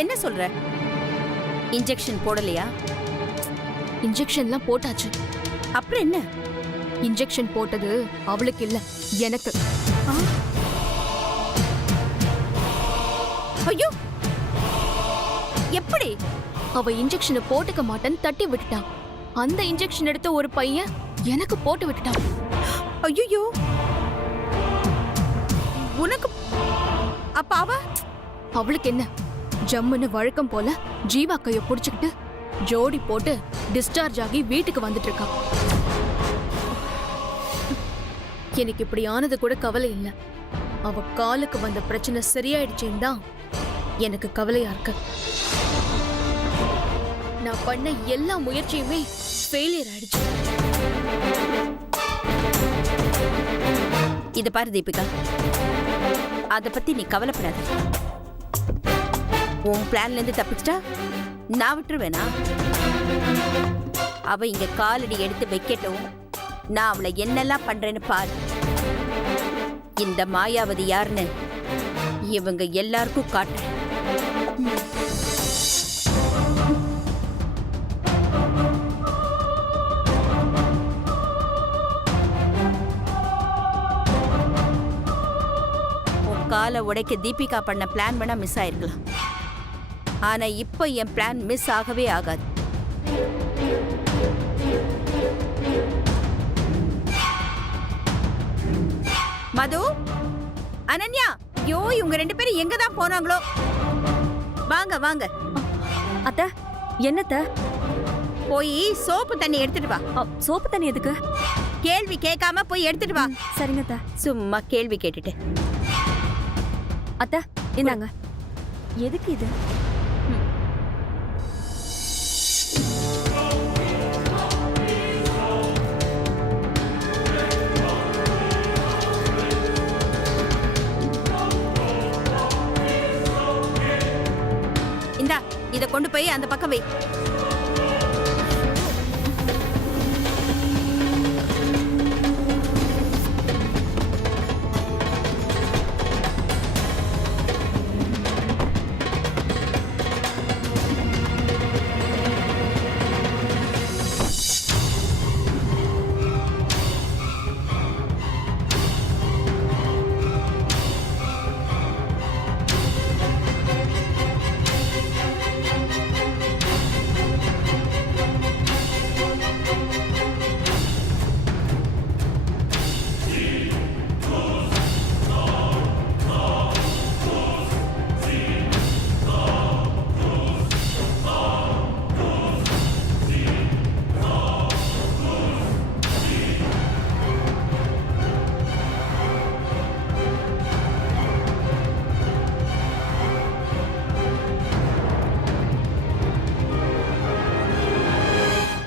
என்ன சொல்ற? இன்ஜெக்ஷன் போடலையா? இன்ஜெக்ஷன்லாம் போட்டாச்சு. அப்புறம் என்ன? இன்ஜெக்ஷன் போட்டது அவளுக்கு இல்ல, எனக்கு. ஐயோ, எப்படி? அவ இன்ஜெக்ஷனை போட்டுக்க மாட்டேன்னு தட்டி விட்டுட்டான். அந்த இன்ஜெக்ஷன் எடுத்த ஒரு பையன் எனக்கு போட்டு விட்டுட்டான். ஐயோ, உனக்கு அப்ப அவளுக்கு என்ன, ஜம்முன்னு வழக்கம் போல ஜீவா கைய புடிச்சுக்கிட்டு ஜோடி போட்டு டிஸ்சார்ஜ் ஆகி வீட்டுக்கு வந்துட்டு இருக்கா. எனக்கு இப்படி ஆனது கூட கவலை இல்ல. அவ காலுக்கு வந்த பிரச்சனை சரியாயிடுச்சேன்னு தான் எனக்கு கவலையா இருக்கு. நான் பண்ண எல்லா முயற்சியுமே ஃபெயிலியர் ஆயிடுச்சு. இத பாரு தீபிகா, அத பத்தி நீ கவலைப்படாத. உன் பிளான்ல இருந்து தப்பிச்சிட்டா நான் விட்டுருவேனா? அவ இங்க காலடி எடுத்து வைக்கட்டும், நான் அவளை என்னெல்லாம் பண்றேன்னு பாரு. இந்த மாயாவதி யாருன்னு இவங்க எல்லாருக்கும் காட்டுறேன். காலை உடைக்க தீபிகா பண்ண பிளான் வேணா மிஸ் ஆயிருக்கலாம். ஆனா இப்போ என் பிளான் மிஸ் ஆகவே ஆகாது. மது, அனன்யா, ஐயோ இவங்க 2 பேரும் எங்க தான் போனாங்களோ? வாங்க வாங்க. அத்த, என்னத்த? போய் சோப்பு தண்ணி எடுத்துட்டு வா. சோப்பு தண்ணி எதுக்கு? கேள்வி கேட்காம போய் எடுத்துட்டு வா. சரிங்க அத்த. சும்மா கேள்வி கேட்டுட்டு. அத்த, இந்தாங்க. எதுக்கு இது? இந்தா, இத கொண்டு போய் அந்த பக்கம் வை.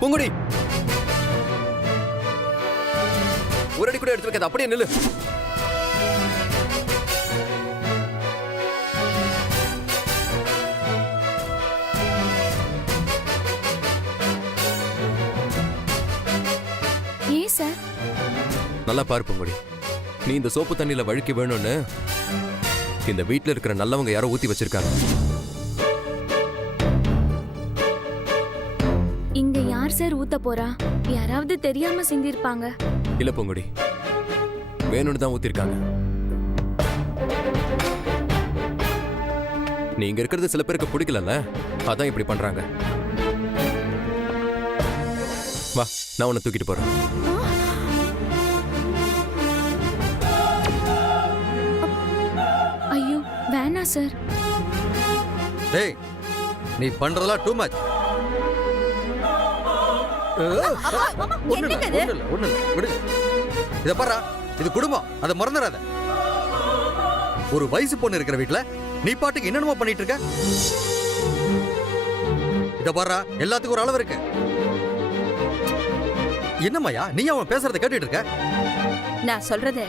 பூங்குடி, ஒரு அடி கூட எடுத்து வைக்காத, அப்படியே நில்லு. ஏன் சார்? நல்லா பாரு பூங்குடி, நீ இந்த சோப்பு தண்ணியில வழுக்கி வேணும்னு இந்த வீட்டுல இருக்கிற நல்லவங்க யாரோ ஊத்தி வச்சிருக்காங்க. இங்க யார் சார் ஊத்த போறா? யாராவது தெரியாம சிந்திருப்பாங்க. இல்ல பூங்குடி, வேணும்னு தான் ஊத்திருக்காங்க. நீங்க இருக்கிறது சில பேருக்கு பிடிக்கலல்ல, அதான் இப்படி பண்றாங்க. வா, நான் உன்னை தூக்கிட்டு போறேன். ஐயோ வேணா சார். டேய், நீ பண்றதெல்லாம் டூ மச். இத பாரா, இது குடும்பம், அதை மறந்துடாத. ஒரு வயசு பொண்ணு இருக்கிற வீட்டுல நீ பாட்டுக்கு என்னென்னமோ பண்ணிட்டு இருக்க. இத பாரா, எல்லாத்துக்கும் ஒரு அளவு இருக்கு. என்னம்மாயா நீ அவன் பேசுறத கேட்டுட்டு இருக்க? நான் சொல்றத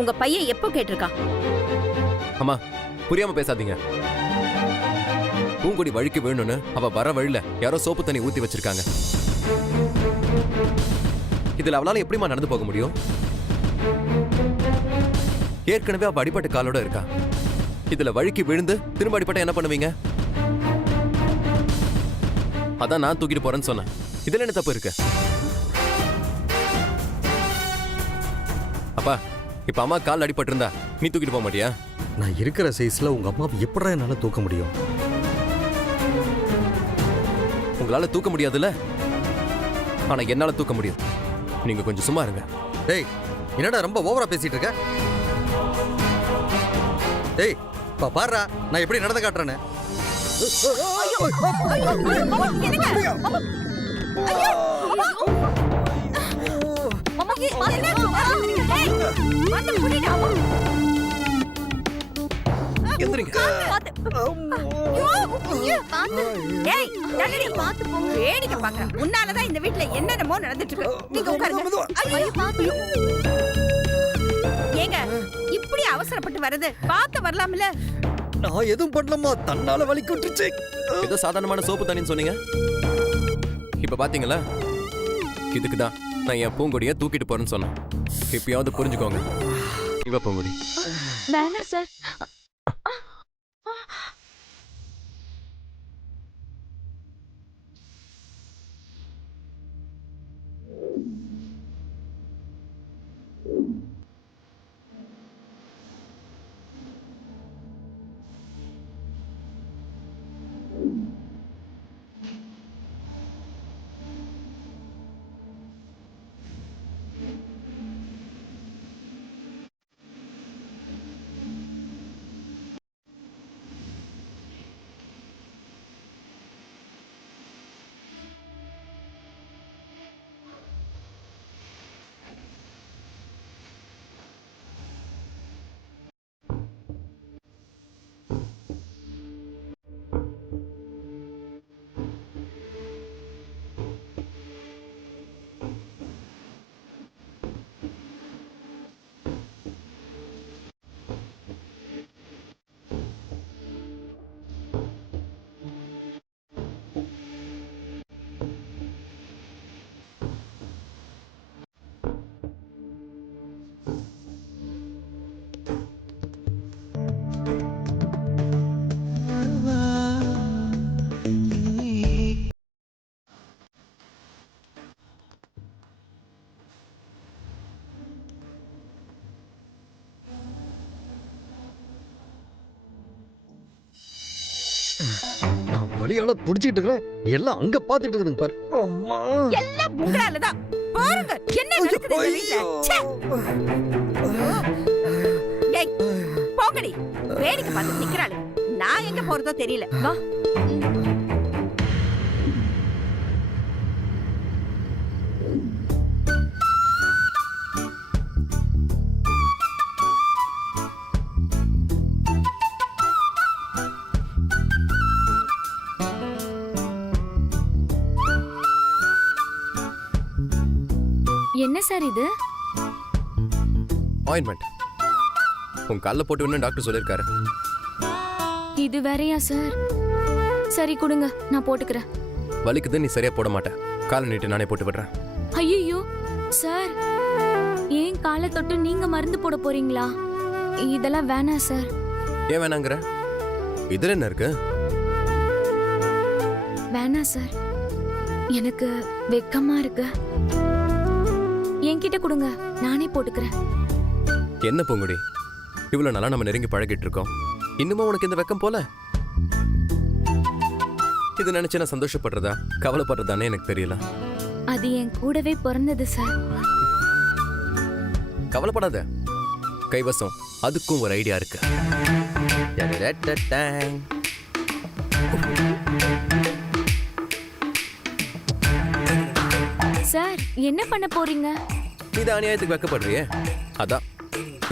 உங்க பையன் எப்போ கேட்டிருக்கான்? அம்மா, புரியாம பேசாதீங்க. பூங்குடி வழிக்கு வேணும்னு அவ வர வழியில யாரோ சோப்பு தண்ணி ஊத்தி வச்சிருக்காங்க. இதுல அவளால எப்படிமா நடந்து போக முடியும்? ஏற்கனவே அவ அடிபட்ட காலோட இருக்கா. இதுல வழுக்கி விழுந்து திரும்ப அடிபட்டா என்ன பண்ணுவீங்க? அதான் நான் தூக்கிட்டு போறேன்னு சொன்னேன். இதுல என்ன தப்பு இருக்கு? அப்பா, இப்ப அம்மா கால் அடிபட்டு இருந்தா நீ தூக்கிட்டு போக மாட்டியா? நான் இருக்கிற சைஸ்ல உங்க அம்மாவை எப்படா என்னால தூக்க முடியும்? உங்களால தூக்க முடியாதுல்ல, ஆனா என்னால தூக்க முடியும். நீங்க கொஞ்சம் சும்மா இருங்க. டேய், என்னடா ரொம்ப ஓவரா பேசிட்டு இருக்க? டேய், பாருடா நான் எப்படி நடந்து காட்டுறேன்னு. எந்திரிங்க. வேடிக்கை பாக்குறேன். உன்னாலதான் இந்த வீட்டுல என்னென்னமோ நடந்துட்டு இருக்கு. நீங்க உட்காருங்க. ஏங்க இப்படி அவசரப்பட்டு வர்றது பார்த்து வரலாம்ல? நான் எதுவும் பண்ணலமா, தன்னால வலிக்கு விட்டுருச்சு. ஏதோ சாதாரணமான சோப்பு தண்ணின்னு சொன்னீங்க. இப்ப பாத்தீங்களா, இதுக்குதான் நான் என் பூங்கொடியை தூக்கிட்டு போறேன்னு சொன்னேன். இப்பயாவது புரிஞ்சுக்கோங்க. இவ பூங்கொடி. வேணாம் சார். நான் வழியால புடிச்சிட்டு இருக்கேன், எல்லாம் அங்க பாத்துட்டு இருக்குதுங்க பாரு. அம்மா, எல்லாம் உங்களாலதான். பாருங்க என்ன நடக்குது இந்த வீட்ல. ச்சே. ஏய், போங்கடி. வேடிக்கை பார்த்து நிக்கிறாளு. நான் எங்க போறதோ தெரியல. வா. என்ன சார் இது? ஆயின்மெண்ட். உன் கால்ல போட்டு விடணும் டாக்டர் சொல்லியிருக்காரு. இது வேறயா சார்? சரி கொடுங்க, நான் போட்டுக்கிறேன். வலிக்குது, நீ சரியா போட மாட்டேன். காலை நீட்டு நானே போட்டு விடுறேன். ஐயோ சார், ஏன் காலை தொட்டு நீங்க மருந்து போட போறீங்களா? இதெல்லாம் வேணாம் சார். ஏன் வேணாங்கிற? இதுல என்ன இருக்கு? வேணாம் சார், எனக்கு வெக்கமா இருக்கு. என்கிட்ட கொடுங்க, நானே போட்டுக்கிறேன். என்ன பூங்குடி, இவ்வளவு நாளா நம்ம நெருங்கி பழகிட்டு இருக்கோம். இன்னுமா உனக்கு இந்த வெக்கம் போல? இது நினைச்சு நான் சந்தோஷப்படுறதா கவலைப்படுறதானே எனக்கு தெரியல. அது என் கூடவே பிறந்தது சார். கவலைப்படாத, கைவசம் அதுக்கும் ஒரு ஐடியா இருக்கு. சார் என்ன பண்ண போறீங்க? நீ தான் அநியாயத்துக்கு வெக்கப்படுறியே, அதான்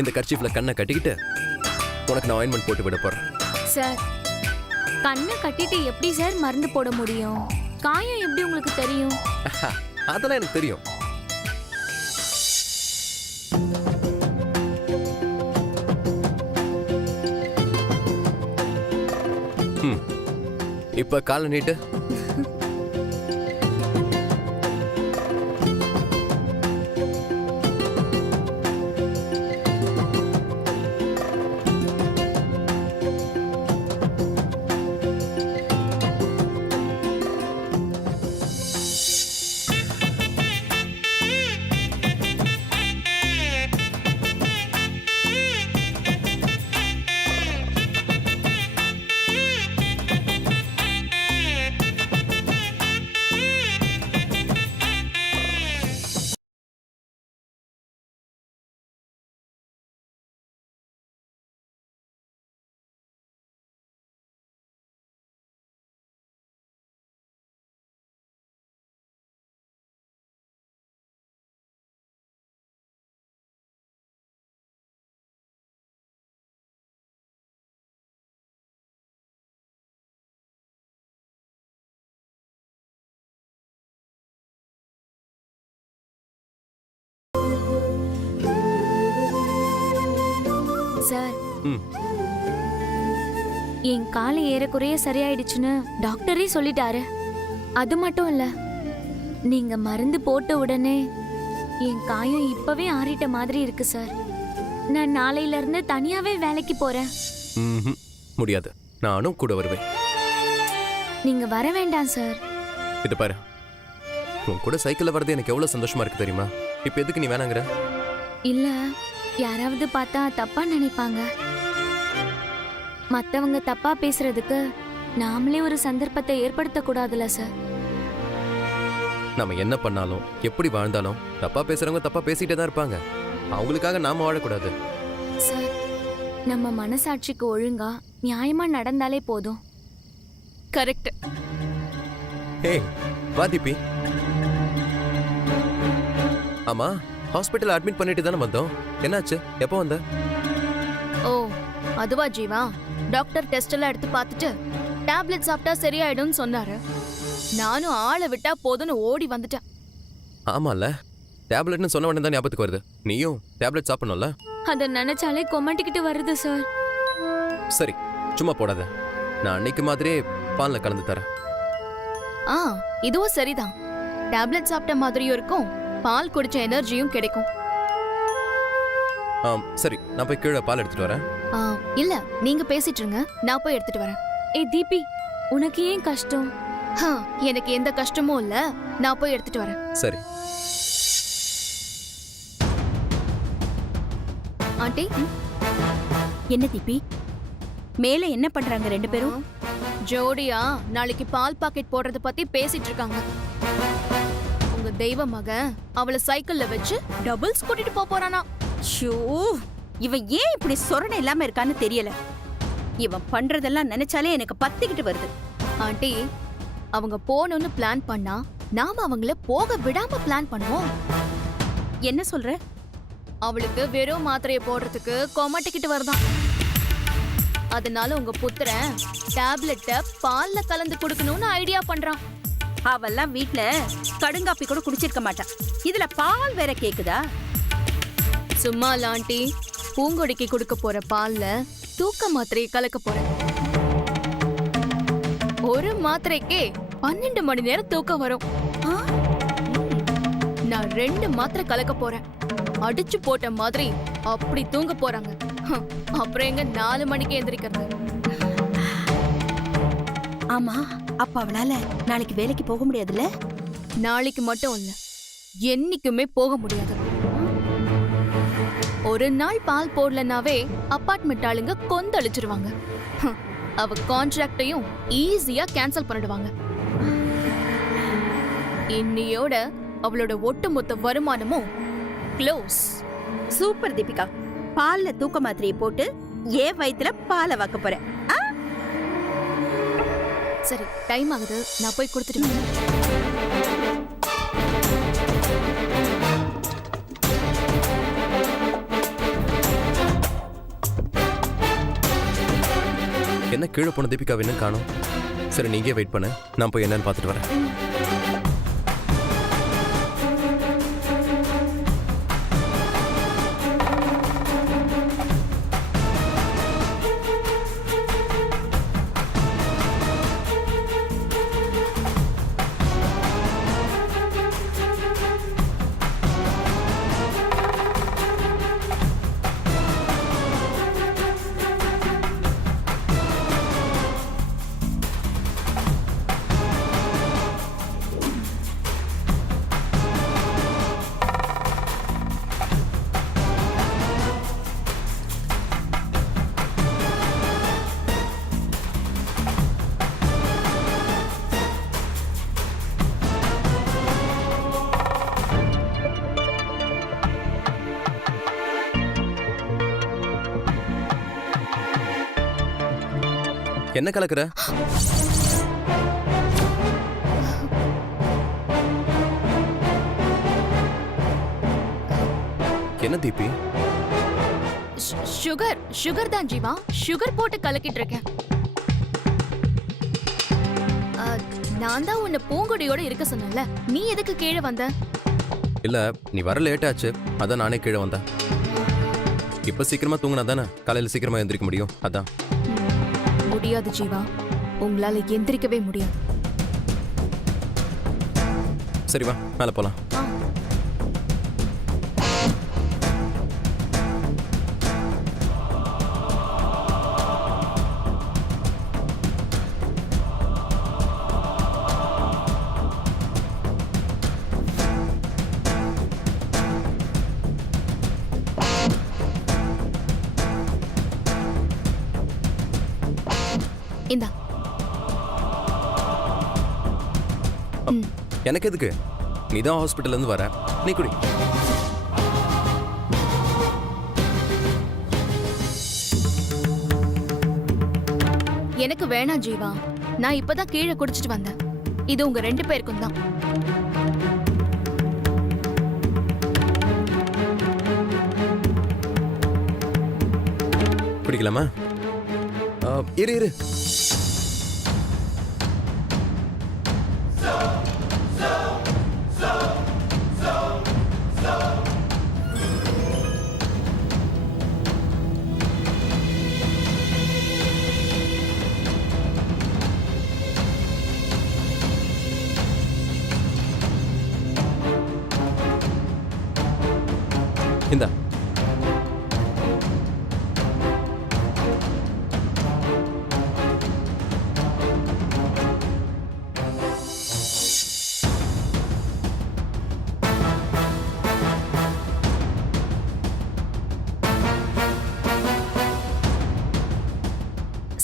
இந்த கர்ச்சீஃப்ல கண்ணை கட்டிக்கிட்டு உனக்கு நான் ஆயின்மெண்ட் போட்டு விட போறேன். சார், கண்ணை கட்டிட்டு எப்படி சார் மருந்து போட முடியும்? காயம் எப்படி உங்களுக்கு தெரியும்? அதெல்லாம் எனக்கு தெரியும். இப்ப காலை நீட்டு. ம் என் காலை ஏறக்குறைய சரியாயிடுச்சுன்னு டாக்டரே சொல்லிட்டாரு. அது மட்டும் இல்ல, நீங்க மருந்து போட்ட உடனே என் காயம் இப்பவே ஆறிட்ட மாதிரி இருக்கு சார். நான் நாளையில இருந்து தனியாவே வேலைக்கு போறேன். ம்ஹும். முடியாது, நானும் கூட வருவேன். நீங்க வர வேண்டாம் சார். இது பாரு, உன் கூட சைக்கிள்ல வர்றது எனக்கு எவ்வளவு சந்தோஷமா இருக்கு தெரியுமா? இப்ப எதுக்கு நீ வேணாங்கிற? இல்ல, யாராவது பார்த்தா தப்பா நினைப்பாங்க. மத்தவங்க தப்பா பேசுறதுக்கு நாமளே ஒரு சந்தர்ப்பத்தை ஏற்படுத்த கூடாதுல சார். நம்ம என்ன பண்ணாலும் எப்படி வாழ்ந்தாலும் தப்பா பேசுறவங்க தப்பா பேசிட்டே தான் இருப்பாங்க. அவங்களுக்காக நாம வாழக்கூடாது. சார், நம்ம மனசாட்சிக்கு ஒழுங்கா நியாயமா நடந்தாலே போதும். கரெக்ட். ஹே வா தீபி. ஆமா, ஹாஸ்பிட்டல் அட்மிட் பண்ணிட்டு தானே வந்தோம். என்னாச்சு? எப்போ வந்த? ஓ, அதுவா ஜீவா? டாக்டர் டெஸ்ட் எல்லாம் எடுத்து பார்த்துட்டு டேப்லெட் சாப்பிட்டா சரியாயிடும்னு சொன்னாரு. நானும் ஆளை விட்டா போதும்னு ஓடி வந்துட்டேன். ஆமால, டேப்லெட்னு சொன்ன உடனே தான் ஞாபகத்துக்கு வருது. நீயும் டேப்லெட் சாப்பிடணும்ல? அத நினைச்சாலே கொமட்டிக்கிட்டு வருது சார். சரி, சும்மா போடாத. நான் அன்னைக்கு மாதிரியே பால்ல கலந்து தரேன். ஆ, இதுவும் சரிதான். டேப்லெட் சாப்பிட்ட மாதிரியும் இருக்கும், பால் குடிச்ச எனர்ஜியும் கிடைக்கும். சரி, நான் போய் கீழே பால் எடுத்துட்டு வரேன். இல்ல, நீங்க பேசிட்டு இருங்க, நான் போய் எடுத்துட்டு வரேன். ஏ தீபி, உனக்கு ஏன் கஷ்டம்? எனக்கு எந்த கஷ்டமும் இல்ல, நான் போய் எடுத்துட்டு வரேன். சரி. ஆண்டி, என்ன தீபி, மேல என்ன பண்றாங்க ரெண்டு பேரும்? ஜோடியா நாளைக்கு பால் பாக்கெட் போடுறத பத்தி பேசிட்டு இருக்காங்க. உங்க தெய்வ மகன் அவளை சைக்கிள்ல வச்சு டபுள்ஸ் கூட்டிட்டு போறானா. ஷூ, இவன் ஏன் இப்படி சொரணை இல்லாம இருக்கான்னு தெரியல. இவன் பண்றதெல்லாம் நினைச்சாலே எனக்கு பத்திக்கிட்டு வருது. ஆண்டி, அவங்க போகணும்னு பிளான் பண்ணா நாம அவங்கள போக விடாம பிளான் பண்ணுவோம். என்ன சொல்ற? அவளுக்கு வெறும் மாத்திரையை போடுறதுக்கு கொமட்டிக்கிட்டு வருதான். அதனால உங்க புத்திரன் டேப்லெட்ட பால்ல கலந்து கொடுக்கணும்னு ஐடியா பண்றான். அவெல்லாம் வீட்ல கடுங்காப்பி கூட குடிச்சிருக்க மாட்டான். இதுல பால் வேற கேக்குதா? சும்மா ஆண்டி, பூங்கொடிக்கு கொடுக்க போற பால்ல தூக்க மாத்திரையை கலக்க போறேன். ஒரு மாத்திரைக்கே 12 மணி நேரம் தூக்கம் வரும். நான் 2 மாத்திரை கலக்க போறேன். அடிச்சு போட்ட மாதிரி அப்படி தூங்க போறாங்க. அப்புறம் எங்க 4 மணிக்கு எந்திரிக்கிறது? ஆமா, அப்ப அவளால நாளைக்கு வேலைக்கு போக முடியாதுல்ல? நாளைக்கு மட்டும் இல்ல, என்னைக்குமே போக முடியாது. ஒரு நாள் பால் போடலனாவே அபார்ட்மெண்ட் ஆளுங்க கொந்தளிச்சிருவாங்க. அவ கான்ட்ராக்டையும் ஈஸியா கேன்சல் பண்ணிடுவாங்க. இன்னையோட அவளோட ஒட்டுமொத்த வருமானமும் க்ளோஸ். சூப்பர் தீபிகா, பால்ல தூக்க மாத்திரையை போட்டு ஏன் வயித்துல பாலை வாக்க போறேன். சரி, டைம் ஆகுது, நான் போய் கொடுத்துட்டு வரேன். என்ன கீழே போன தீபிகாவை இன்னும் காணோம். சரி, நீங்க வெயிட் பண்ண, நான் போய் என்னன்னு பார்த்துட்டு வரேன். என்ன கலக்குற? என்ன தீபி? சுகர் தான் ஜீவா, சுகர் போட்டு கலக்கிட்டு இருக்கேன். நான் தான் உன்னை பூங்கொடியோட இருக்க சொன்னேன்ல, நீ எதுக்கு கீழே வந்த? இல்ல, நீ வர லேட் ஆச்சு, அதான் நானே கீழே வந்தேன். இப்ப சீக்கிரமா தூங்கினா தானே காலையில சீக்கிரமா எந்திரிக்க முடியும். அதான். முடியாது ஜீவா, உங்களால எந்திரிக்கவே முடியாது. சரி வா, மேல போலாம். இந்தா. எனக்கு எதுக்கு? நீ தான் ஹாஸ்பிட்டல்ல இருந்து வர, நீ குடி. எனக்கு வேணாம் ஜீவா, நான் இப்பதான் கீழே குடிச்சிட்டு வந்தேன். இது உங்க 2 பேருக்கும் தான். குடிக்கலாமா? இரு இரு. இந்தா.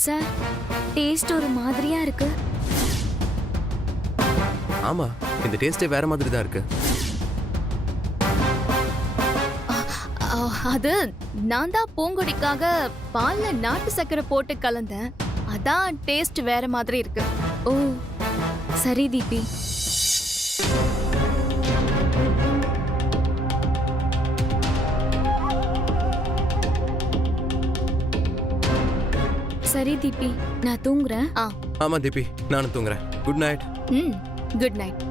சார், டேஸ்ட் ஒரு மாதிரியா இருக்கு. ஆமா, இந்த டேஸ்டே வேற மாதிரி தான் இருக்கு. அது நான் தான் பூங்கொடிக்காக பால்ல நாட்டு சக்கரை போட்டு கலந்தேன். அதான் டேஸ்ட் வேற மாதிரி இருக்கு. ஓ சரி தீபி. சரி தீபி, நான் தூங்குறேன். ஆமா தீபி, நானும் தூங்குறேன். Good night. Good night.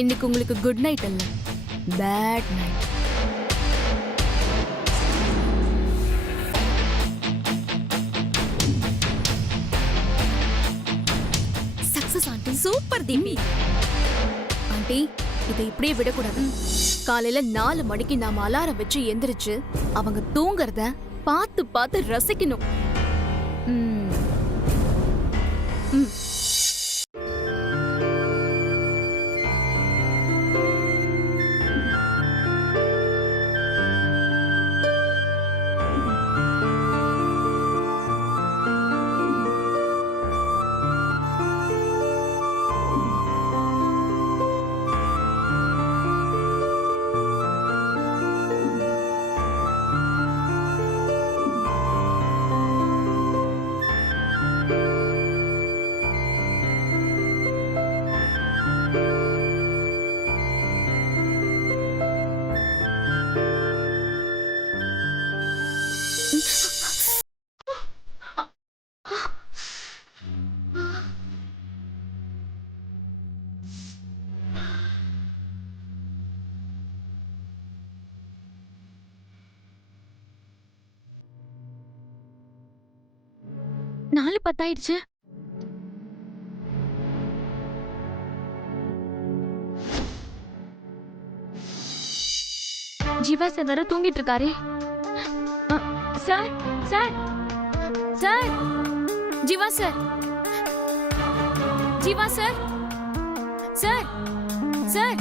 இன்னைக்கு உங்களுக்கு குட் நைட் இல்ல, bad night. Success aunty. Super Deepi. Aunty, இதை இப்படியே விடக்கூடாது. காலையில 4 மணிக்கு நாம அலாரம் வச்சு எந்திரிச்சு அவங்க தூங்குறத பார்த்து பார்த்து ரசிக்கணும். ம். ம். நாலு 10 ஆயிடுச்சு. ஜீவா சார் வேற தூங்கிட்டு இருக்காரு. Sir sir sir, Jeeva sir, Jeeva sir, sir sir,